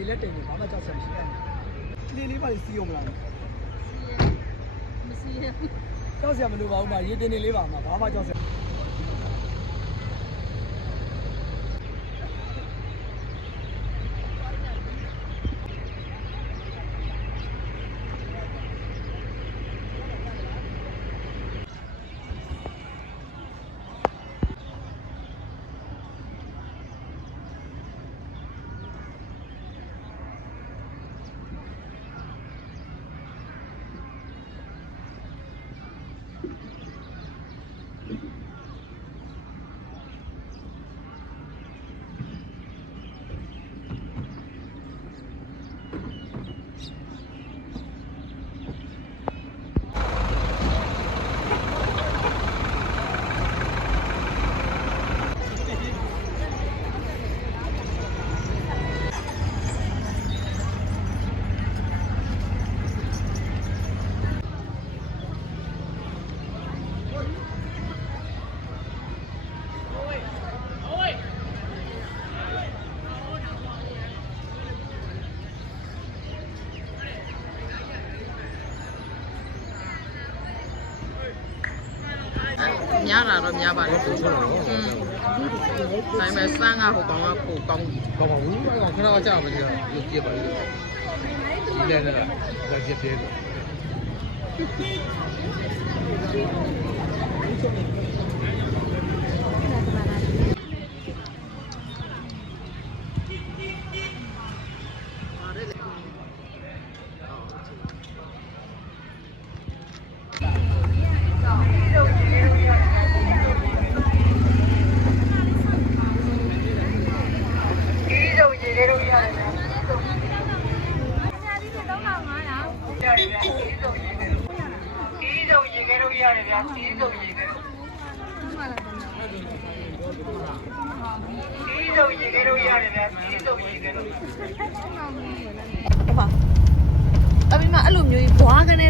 ရေလက်တိမ်နေဘာမှကြောက်စရာမရှိဘူး။ဒီလေးပါလေးစီးအောင်မလား။မစီးရဘူး။ကြောက်စရာမလိုပါဘူးမရေတင်နေလေးပါမှာဘာမှကြောက်စရာများတာတော့များပါတယ်ဒါပေမဲ့စမ်းကဟိုကောင်ကပိုကောင်းကောင်းပါဘူးအဲ့ကောင်ခဏတော့ကြာမှကြာလုတ်ပြပါလိမ့်ဒီလဲနဲ့ဒါကြည့်တယ်အမေမအဲ့လိုမျိုးဘွားကနေ